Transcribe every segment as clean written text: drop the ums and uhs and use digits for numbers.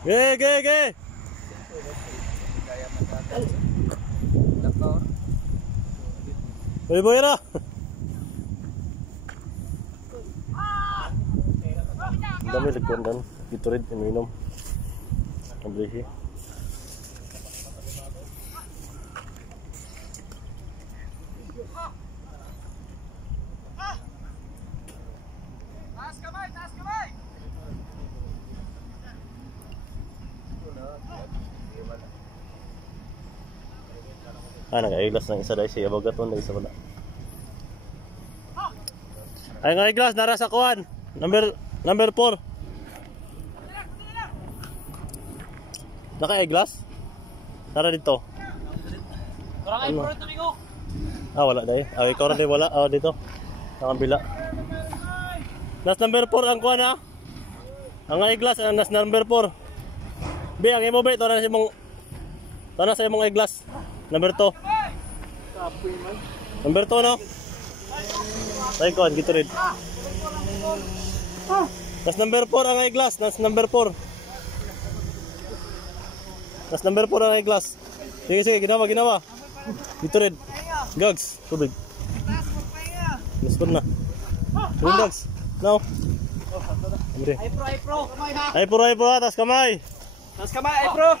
Ge, ge, ge. Boy, boy ra. Dami lagkuan dan. Dito rin ininom. Kamblihi. Taas kamay! Nag-eyeglass ng isa dahil siya bagaton na isa wala. Ay, nag-eyeglass nara sa kuan. Number 4. Naka-eyeglass? Nara dito. Kurang ay purot na ko. Wala dahil. Ikaw rin wala. Dito. Sa kabila. Nas number 4 ang kuan ha. Ang eyeglass ang nas number 4. Bi, ang imo ba ito na sa imong eyeglass. Number 2. Number 2 no? Ay kuan gito rin. Nas number 4 ang eyeglass. Nas number 4. Nas number 4 ang eyeglass. Sige, ginawa. Dito rin. Gags, tubig. Gusto na. Tubig gags. No. Ay pro, kamay ha. Ay pro, atas kamay. Taas kamay, ay pro.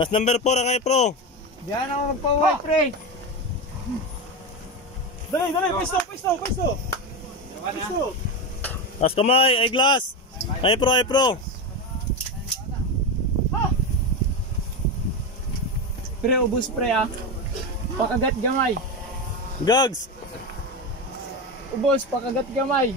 Nas number 4 ang ay pro. Diyan ako magpawa, pre. Dali, pwesto. Atas kamay, ay glass. Ay pro. Pre, ubus pre ha. Pakagat gamay. Gags. Ubos, pakagat gamay.